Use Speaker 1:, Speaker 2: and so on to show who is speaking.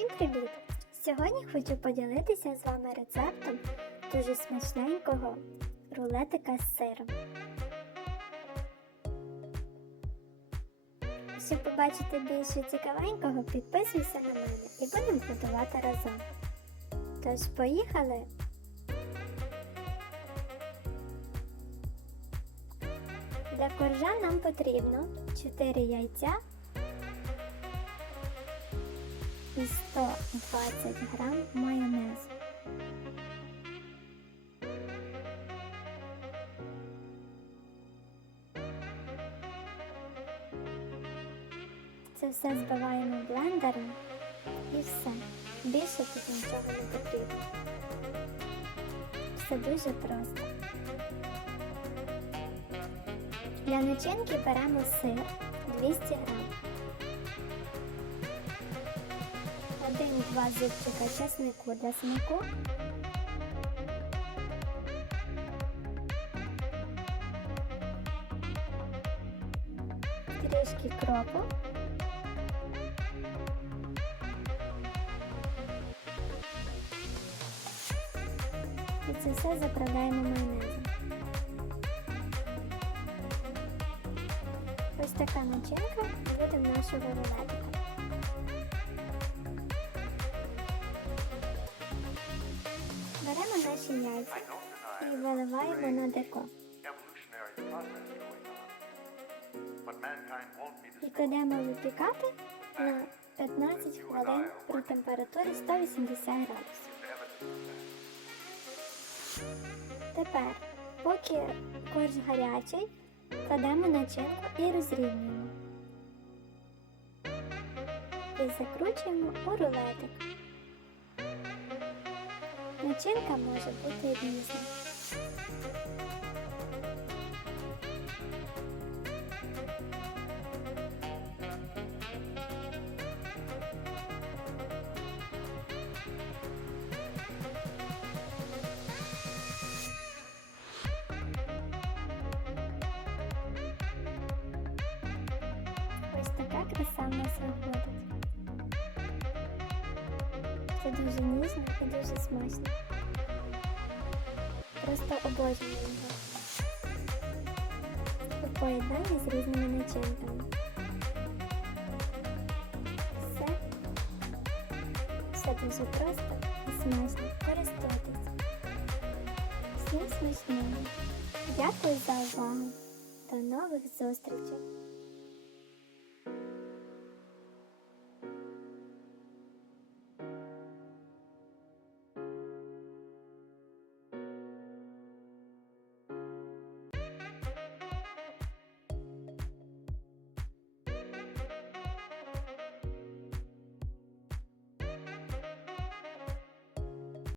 Speaker 1: Всім привіт! Сьогодні хочу поділитися з вами рецептом дуже смачненького рулетика з сиром. Щоб побачити більше цікавенького, підписуйся на мене і будемо готувати разом. Тож, поїхали! Для коржа нам потрібно 4 яйця і 120 грам майонезу. Це все збиваємо блендером і все. Більше тут нічого не потрібно. Все дуже просто. Для начинки беремо сир 200 грам. Один-два зубчика чеснику для смаку. Трішки кропу. І це все заправляємо майонезом. Ось така начинка буде нашого рулетика. Яйця і виливаємо на деко. І кладемо випікати на 15 хвилин при температурі 180 градусів. Тепер, поки корж гарячий, кладемо начинку і розрівнюємо. І закручуємо у рулетик. Начинка може бути різна. Ось така краса в нас виходить. Це дуже ніжно і дуже смачно. Просто обожнюю його. У поєднанні з різними начинками. Все. Все дуже просто і смачно. Користуйтесь. Всім смачного. Дякую за увагу. До нових зустрічей!